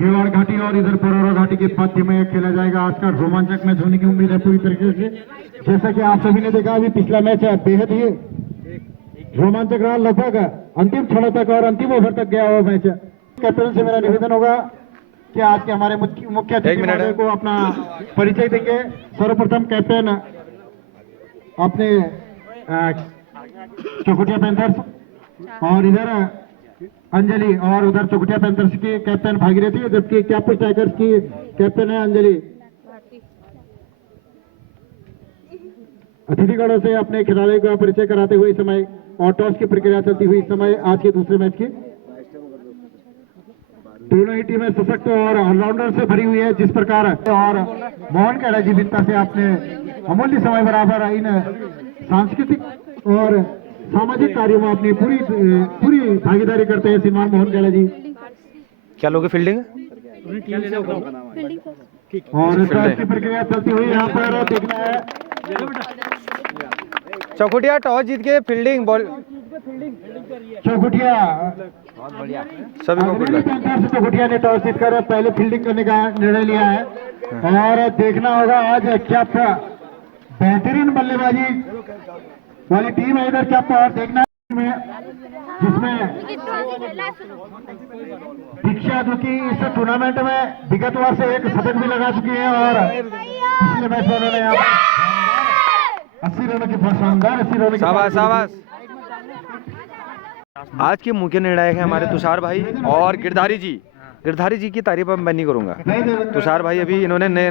केवाड़ घाटी और इधर परोरा घाटी के मध्य में खेला जाएगा। आज का रोमांचक मैच होने की उम्मीद है पूरी तरीके से। जैसा कि आप सभी ने देखा, अभी पिछला मैच बेहद ही रोमांचक रहा, लगभग अंतिम क्षणों तक और अंतिम ओवर तक गया हुआ मैच। कैप्टन से मेरा निवेदन होगा कि आज के हमारे मुख्य अतिथि महोदय को अपना परिचय देंगे। सर्वप्रथम कैप्टन अपने चौखुटिया पैंथर्स, और इधर अंजलि, और उधर चौखुटिया पैंथर्स की कैप्टन भागीरथी, जबकि कैपुल टाइगर्स की कैप्टन है अंजलि। अतिथिगणों से अपने खिलाड़ियों का परिचय कराते हुए इस समय और टॉस की प्रक्रिया चलती हुई इस समय आज के दूसरे मैच की दोनों ही टीमें सशक्त और ऑलराउंडर से भरी हुई है। जिस प्रकार और मोहन कैड़ा जी बिंता से आपने अमूल्य समय बराबर इन सांस्कृतिक और सामाजिक कार्यों में अपनी पूरी भागीदारी करते हैं श्रीमान मोहन कैड़ा जी। क्या लोगे फील्डिंग और टॉस की प्रक्रिया चलती हुई यहाँ पर देखना है। चौखुटिया टॉस जीत के फील्डिंग बॉल चौखुटिया बहुत बढ़िया सभी को गुड लक। चौखुटिया ने टॉस जीतकर पहले फील्डिंग करने का निर्णय लिया है और देखना होगा आज क्या बेहतरीन बल्लेबाजी वाली टीम है इधर क्या और देखना है जिसमें दीक्षा जो कि इस टूर्नामेंट में विगतवार से एक शतक भी लगा चुकी है और पिछले मैच में उन्होंने यहाँ 80 रनों की शानदार 80 रनों की शाबाश। आज के मुख्य निर्णायक है हमारे तुषार भाई और गिरधारी जी की तारीफ मैं नहीं करूंगा। तुषार भाई अभी इन्होंने नए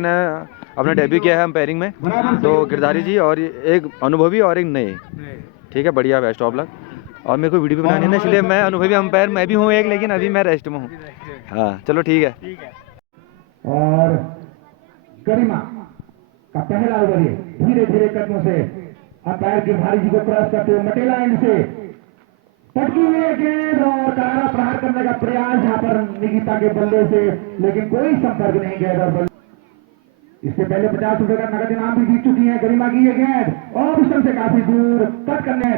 अपना डेब्यू किया है अंपायरिंग में, तो गिरधारी जी और एक अनुभवी और एक नए, ठीक है, बढ़िया, बेस्ट ऑफ लक। और मेरे को वीडियो भी बनानी है ना, इसलिए मैं अनुभवी अंपायर मैं भी हूँ एक, लेकिन अभी मैं रेस्ट में हूँ। हाँ चलो ठीक है। और गरिमा का पहला ओवर धीरे धीरे कदमों से अंपायर गिरधारी जी को क्रॉस करते हुए मटेला एंड से पटकी हुई गेंद और करारा प्रहार करने का प्रयास यहाँ पर निकिता के बल्ले से, लेकिन कोई संपर्क नहीं गेंद और बल्ले। इससे पहले 50 रुपए का नगद इनाम भी जीत चुकी है गरिमा की ये गेंद और उस से काफी दूर कट करने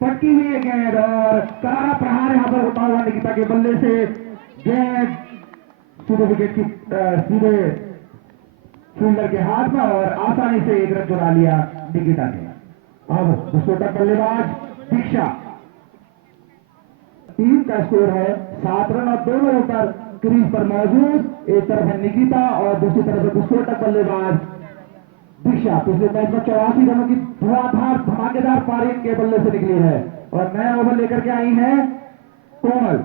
पटकी हुई है गेंद और करारा प्रहार यहाँ पर होता हुआ निकिता के बल्ले से गेंद सीधे विकेट की सीधे फील्डर के हाथ में और आसानी से एक रन चुरा लिया निकिता ने। अब विस्फोटक बल्लेबाज दीक्षा, टीम का स्कोर है 7 रन और दोनों ऊपर क्रीज पर मौजूद, एक तरफ है निकिता और दूसरी तरफ है विस्फोटक बल्लेबाज दीक्षा। पिछले मैच में 84 रनों की धुआंधार धमाकेदार पारी के बल्ले से निकली है और नया ओवर लेकर के आई है कोमल।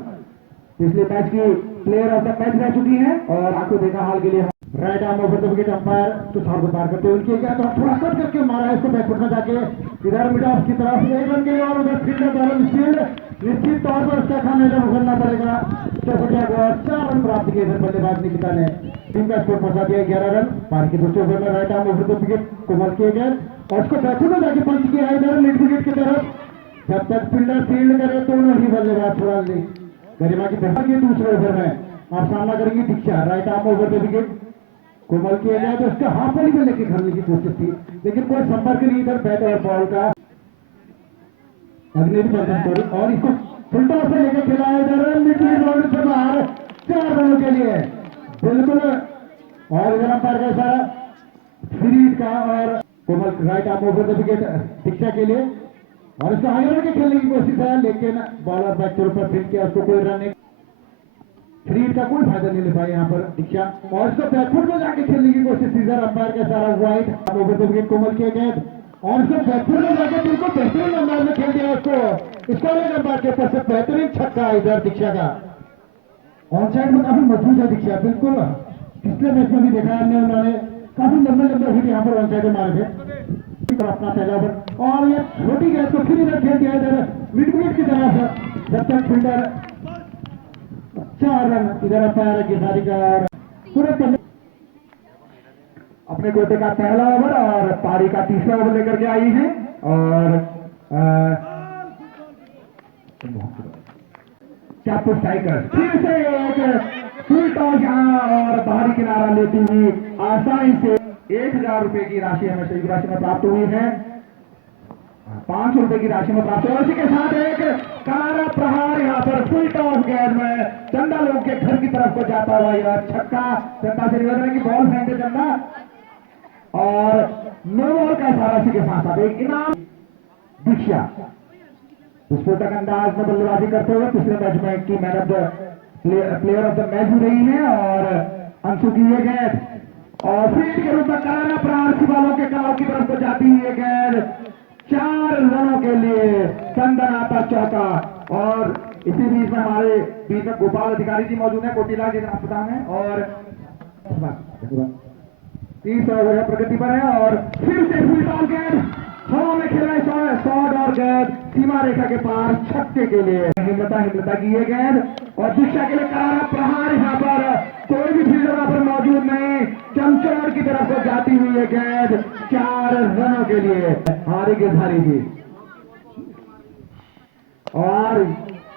पिछले मैच की प्लेयर ऑफ द मैच रह चुकी है और आपको देखा हाल के लिए right arm over the wicket umpire Tushar को पार करते हुए उनकी क्या तो थोड़ा कट करके मारा है इसको बैकफुट में जाके इधर मिड ऑफ की तरफ एक रन के लिए और उधर फील्डर बैलेंस फील्ड निश्चित तौर पर उसका खाने का उगलना पड़ेगा। चौखुटिया को 4 रन प्राप्त किए इधर बल्लेबाज निकिता ने टीम का स्कोर पहुंचा दिया 11 रन। पार की दूसरे ओवर में right arm over the wicket Komal किए गए और उसको बैकफुट में जाके पंच किया है इधर मिड विकेट की तरफ। जब तक फील्डर फील्ड करे तो नहीं बल्लेबाज छोड़ा ली गरिमा की बेहतर के दूसरे ओवर में आप सामना करेंगी Diksha. Right arm over the wicket Komal किया गया तो उसके हाफ वाली में लेके खेलने की कोशिश थी लेकिन कोई संपर्क नहीं इधर बैट और बॉल का अग्नि और इसको फुल टॉस से लेकर खेला है इधर मिड बाउंड्री से बाहर 4 रनों के लिए बिल्कुल। और इधर अंपायर का इशारा फ्रीड का और Komal right arm over the wicket Diksha के लिए और इसको आगे के खेलने की कोशिश है लेकिन बॉलर बैक के ऊपर फिट किया, उसको कोई रन नहीं, फ्रीड का कोई फायदा नहीं ले पाया यहाँ पर दीक्षा और इसको बैकफुट में जाके खेलने की कोशिश इधर अंपायर का सारा white over the wicket Komal किए गए और इसको बैकफुट में जाकर बिल्कुल बेहतरीन अंदाज में खेल दिया उसको स्कोरिंग अंपायर के ऊपर से बेहतरीन छक्का इधर दीक्षा का। ऑन साइड में काफी मजबूत है दीक्षा, बिल्कुल पिछले मैच में भी देखा हमने उन्होंने काफी लंबे हिट यहाँ पर ऑन साइड में मारे थे अपना पहला ओवर और ये छोटी गेंद को फिर इधर खेल दिया इधर मिड विकेट की तरफ जब तक फील्डर 4 रन इधर अंपायर गिरधारी का और पूरे अपने कोटे का पहला ओवर और पारी का तीसरा ओवर लेकर के आई है और कैपुल टाइगर्स फिर से एक फुल टॉस यहाँ और बाहरी किनारा लेती हुई आसानी से 1000 रुपए की राशि हमें सही राशि में प्राप्त हुई है। ₹500 की राशि में प्राप्त और इसी के साथ एक करारा प्रहार यहाँ पर फुल टॉस गेंद में चंदा लोग के घर की तरफ को जाता हुआ यह छक्का। चंदा से निवेदन है कि बॉल फेंके चंदा और नो बॉल का इशारा इसी के साथ साथ एक इनाम दीक्षा विस्फोटक अंदाज में बल्लेबाजी करते हुए पिछले मैच में की man of the player of the match भी रही है और अंशु की ये गेंद और फील्ड के रूप में करारा प्रहार शिवालों के कलाव की तरफ को जाती हुई ये गेंद 4 रनों के लिए चंदन आता चौका। और इसी बीच में हमारे बीच में गोपाल अधिकारी जी मौजूद हैं, कोटिला जी अस्पताल में और 30 ओवर है प्रगति पर है और फिर से फुल टॉस गेंद हवा में खेला है शॉट और गेंद सीमा रेखा के पार छक्के के लिए हिम्मता की ये गेंद और दीक्षा के लिए करारा प्रहार। यहाँ पर कोई भी फील्डर यहाँ पर मौजूद नहीं, चमचौर की तरफ से जाती हुई ये गेंद 4 रनों के लिए हारी गिरधारी जी और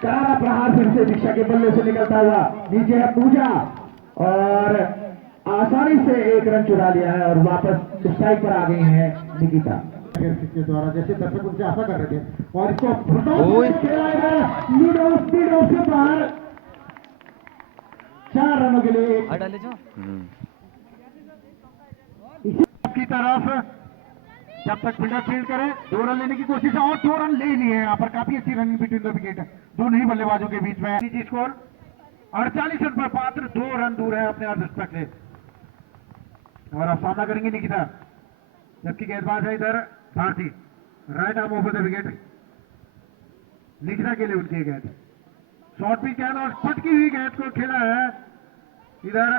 करारा प्रहार फिर से दीक्षा के बल्ले से निकलता हुआ नीचे है पूजा और आसानी से 1 रन चुरा लिया है और वापस स्ट्राइक पर आ गई है निकिता के द्वारा, जैसे दर्शक उनसे आशा कर रहे थे और इसको से बाहर 4 रनों के लिए की तरफ जब तक फील्डर फील्ड करे 2 रन लेने की कोशिश है और 2 रन ले लिए यहाँ पर काफी अच्छी रनिंग बिटवीन द विकेट दोनों ही बल्लेबाजों के बीच में। स्कोर 48 रन पर पात्र 2 रन दूर है अपने अर्धशतक से और अब सामना करेंगे निकिता, जबकि गेंदबाज है इधर Bharti right arm over the wicket. Nikita के लिए उनकी गेंद शॉर्ट पिच गेंद और फटकी हुई गेंद को खेला है इधर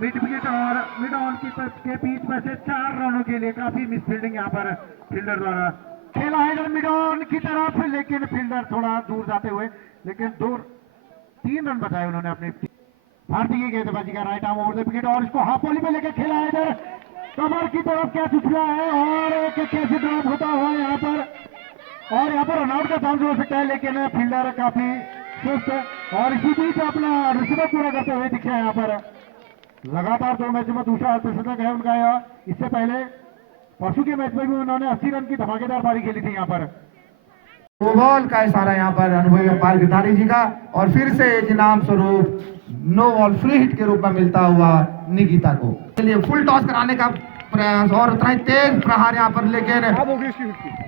मिड विकेट और मिड ऑन के बीच में से 4 रनों के लिए काफी मिस फील्डिंग यहाँ पर फील्डर द्वारा खेला है इधर मिड ऑन की तरफ, लेकिन फील्डर थोड़ा दूर जाते हुए लेकिन 3 रन बचाए उन्होंने अपने भारतीय की गेंदबाजी का right arm over the wicket और इसको हाफ वॉली में लेकर खेला है इधर कमर की तरफ कैच उछला है और एक कैच ड्रॉप होता हुआ यहाँ पर रनआउट का चांस हो सकता है, लेकिन फील्डर काफी सुस्त और इसी बीच अपना रिसीवर पूरा करते हुए दिखे यहाँ पर। लगातार 2 मैचों में दूसरा अर्धशतक है उनका यह। इससे पहले परसों के मैच में भी उन्होंने 80 रन की धमाकेदार पारी खेली थी यहाँ पर। बॉल का इशारा यहाँ पर अनुभवी अंपायर गिरधारी जी का और फिर से एक इनाम स्वरूप नो बॉल फ्री हिट के रूप में मिलता हुआ निकिता को। चलिए फुल टॉस कराने का प्रयास और उतना ही तेज प्रहार यहाँ पर, लेकिन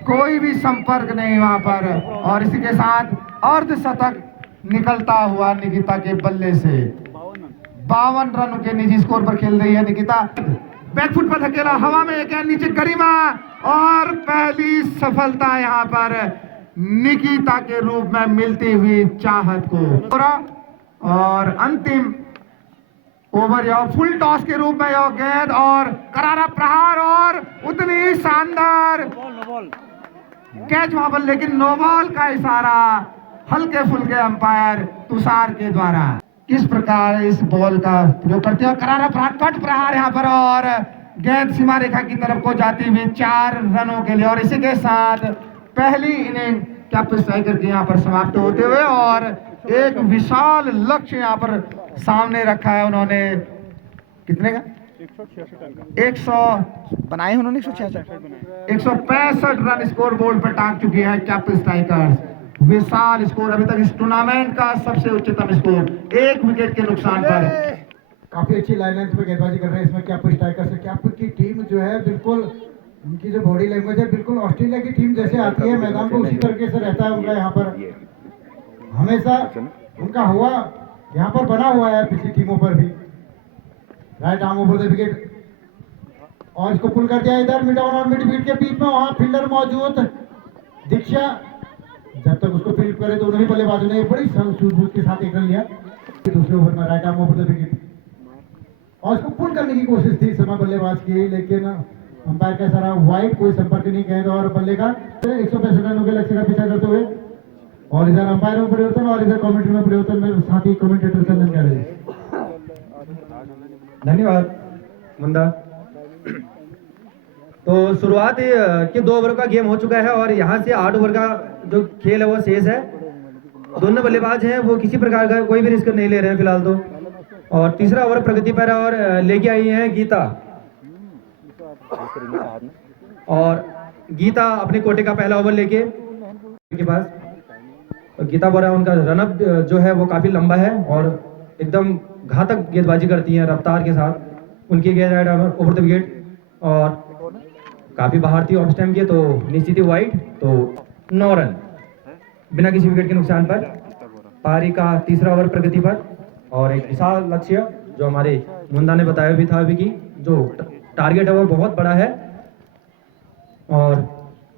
कोई भी संपर्क नहीं वहां पर और इसी के साथ अर्धशतक निकलता हुआ निकिता के बल्ले से। 52 रनों के निजी स्कोर पर खेल रही है निकिता। बैकफुट पर धकेला हवा में एक नीचे गरिमा और पहली सफलता यहाँ पर निकिता के रूप में मिलती हुई चाहत को। और अंतिम ओवर यह फुल टॉस के रूप में यह गेंद और करारा प्रहार और उतनी ही शानदार कैच वहां पर, लेकिन नो बॉल का इशारा हल्के फुल्के अंपायर तुषार के द्वारा। किस प्रकार इस बॉल का प्रयोग करते हैं करारा प्रहार कट प्रहार यहाँ पर और गेंद सीमा रेखा की तरफ को जाती हुई 4 रनों के लिए और इसी के साथ पहली इनिंग कैप्टन स्ट्राइकर के यहाँ पर समाप्त होते हुए और एक विशाल लक्ष्य यहाँ पर सामने रखा है उन्होंने। कितने का 100 बनाए उन्होंने 165 रन स्कोर बोर्ड पर टांग चुकी है कैप्टन स्ट्राइकर्स। विशाल स्कोर अभी तक इस टूर्नामेंट का सबसे उच्चतम स्कोर 1 विकेट के नुकसान पर। काफी अच्छी लाइन लेंथ पे गेंदबाजी कर रहे हैं इसमें कैप्टन स्ट्राइकर से। कैप्टन की टीम जो है बिल्कुल उनकी जो बॉडी लैंग्वेज है बिल्कुल ऑस्ट्रेलिया की टीम जैसे आती है मैदान को उसी तरीके से रहता है उनका यहाँ पर हमेशा उनका हुआ यहाँ पर बना हुआ है पिछली टीमों पर भी। Right arm over the wicket और इसको पुल कर दिया इधर मिड ऑन और मिड विकेट के बीच में वहां फील्डर मौजूद दीक्षा जब तक उसको फील्ड करे तो उन्होंने बल्लेबाजों ने बड़ी सूझबूझ के साथ 1 रन लिया। दूसरे ओवर में right arm over the wicket और इसको पुल करने की कोशिश थी समय बल्लेबाज की, लेकिन अंपायर का सारा वाइड कोई संपर्क नहीं गेंद और बल्ले का 165 रनों के लक्ष्य का पीछा करते हुए और इधर अंपायर में परिवर्तन और इधर कमेंट्री में परिवर्तन में साथ ही कमेंटेटर चंदन कह रहे हैं। धन्यवाद मुंदा। तो शुरुआत के 2 ओवर का गेम हो चुका है और यहाँ से 8 ओवर का जो खेल है वो शेष है। दोनों बल्लेबाज हैं वो किसी प्रकार का कोई भी रिस्क नहीं ले रहे हैं फिलहाल तो। और तीसरा ओवर प्रगति पर और लेके आई हैं गीता और गीता अपने कोटे का पहला ओवर लेके के पास, और गीता बोरा उनका रनअप जो है वो काफ़ी लंबा है और एकदम घातक गेंदबाजी करती हैं रफ्तार के साथ। उनकी गेंद राइट ओवर द विकेट और काफ़ी बाहर थी ऑफ स्टैम्प के, तो निश्चित ही वाइड, तो 9 रन बिना किसी विकेट के नुकसान पर। पारी का तीसरा ओवर प्रगति पर और एक विशाल लक्ष्य जो हमारे मुंदा ने बताया भी था अभी की जो टारगेट है वो बहुत बड़ा है। और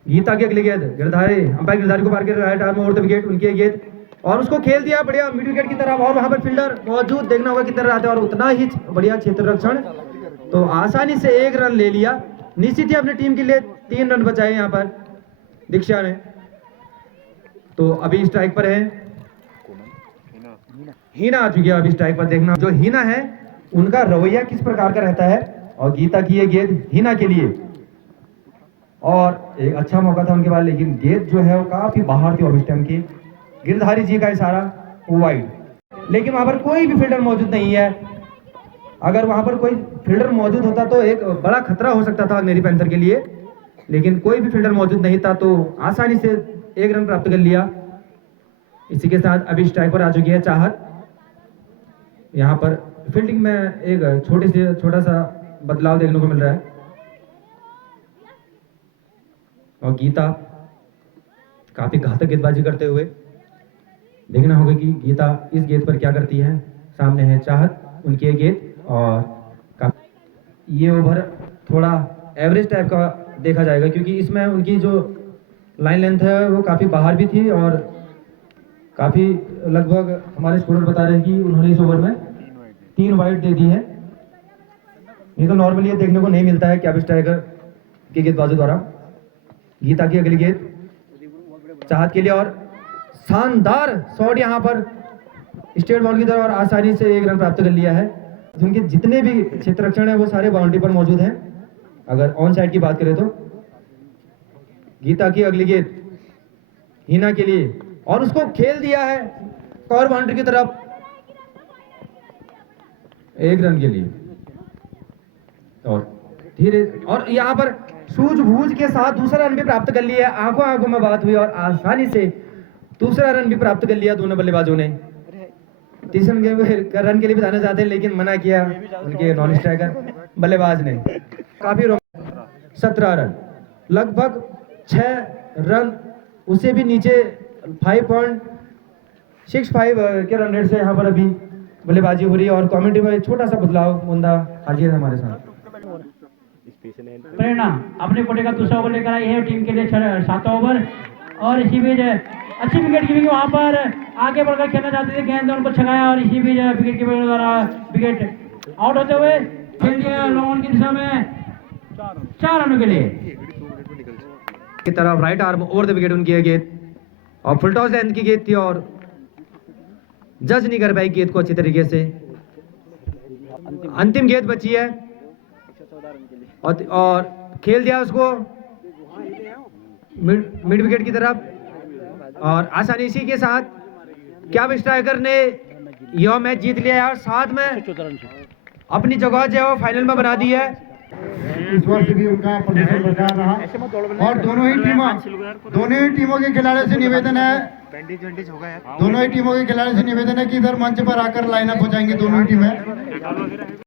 गीता की अगली गेंद गिरधारी, अंपायर गिरधारी को मार के right arm over the wicket, उनकी गेंद और उसको खेल दिया बढ़िया मिड विकेट की तरफ, और वहां पर फील्डर मौजूद, देखना होगा कितने रन आते हैं, और उतना ही बढ़िया क्षेत्र रक्षण, तो आसानी से 1 रन ले लिया। निश्चित ही अपनी टीम के लिए 3 रन बचाए यहाँ पर दीक्षा ने। तो अभी स्ट्राइक पर है हीना आ चुकी है अभी स्ट्राइक पर। देखना जो हीना है उनका रवैया किस प्रकार का रहता है, और गीता की ये गेंद हीना के लिए, और एक अच्छा मौका था उनके पास, लेकिन गेंद जो है वो काफी बाहर थी ऑफ स्टैम्प की। गिरधारी जी का इशारा वाइड, लेकिन वहां पर कोई भी फील्डर मौजूद नहीं है। अगर वहां पर कोई फील्डर मौजूद होता तो एक बड़ा खतरा हो सकता था अग्नेरी पैंथर के लिए, लेकिन कोई भी फील्डर मौजूद नहीं था, तो आसानी से 1 रन प्राप्त कर लिया। इसी के साथ अभी स्ट्राइक पर आ चुकी है चाहत। यहाँ पर फील्डिंग में एक छोटा सा बदलाव देखने को मिल रहा है, और गीता काफी घातक गेंदबाजी करते हुए, देखना होगा कि गीता इस गेंद पर क्या करती है। सामने है चाहत, उनकी गेंद, और ये ओवर थोड़ा एवरेज टाइप का देखा जाएगा, क्योंकि इसमें उनकी जो लाइन लेंथ है वो काफ़ी बाहर भी थी, और काफ़ी लगभग हमारे स्टूडेंट बता रहे हैं कि उन्होंने इस ओवर में 3 वाइड दे दी है। ये तो नॉर्मली ये देखने को नहीं मिलता है कैप स्ट्राइकर की गेंदबाजों द्वारा। गीता की अगली गेंद चाहत के लिए, और शानदार शॉट यहाँ पर स्टेट बाउंड्री की तरफ, और आसानी से 1 रन प्राप्त कर लिया है। उनके जितने भी क्षेत्र रक्षण है वो सारे बाउंड्री पर मौजूद हैं, अगर ऑन साइड की बात करें तो। गीता की अगली गेंद हीना के लिए, और उसको खेल दिया है कवर बाउंड्री की तरफ 1 रन के लिए। और धीरे, और यहाँ पर सूझबूझ के साथ दूसरा रन भी प्राप्त कर लिया है। आंखों आंखों में बात हुई और आसानी से दूसरा रन भी प्राप्त कर लिया दोनों बल्लेबाजों ने। तीसरे रन के लिए भी जाना चाहते हैं, लेकिन मना किया उनके नॉन स्ट्राइकर बल्लेबाज ने। काफी 17 रन, लगभग 6 रन उससे भी नीचे 5.65 के रन रेट से यहाँ पर अभी बल्लेबाजी हो रही है। और कमेंट्री में छोटा सा बदलाव, मुंदा हाजिर है हमारे साथ। प्रेरणा अपने कोटे का दूसरा ओवर लेकर आई है टीम के लिए 7वां ओवर, और इसी बीच अच्छी विकेट कीपिंग, वहां पर आगे बढ़कर खेलना चाहते थे, गेंद उनको छगाया, और इसी बीच विकेट कीपर द्वारा विकेट आउट होते हुए खेल दिया लॉन की दिशा में 4 रनों के लिए की तरफ right arm over the wicket उनकी गेंद, और फुल टॉस लेंथ की गेंद थी, और जज नहीं कर पाई गेंद को अच्छी तरीके से। अंतिम गेंद बची है, और खेल दिया उसको मिड विकेट की तरफ, और आसानी इसी के साथ कैप स्ट्राइकर ने यह मैच जीत लिया है, और साथ में अपनी जगह जो है वो फाइनल में बना दी है। इस वर्ष भी उनका प्रदर्शन बरकरार रहा, और दोनों ही टीमों के खिलाड़ियों से निवेदन है कि इधर मंच पर आकर लाइनअप हो जाएंगे दोनों ही टीमें।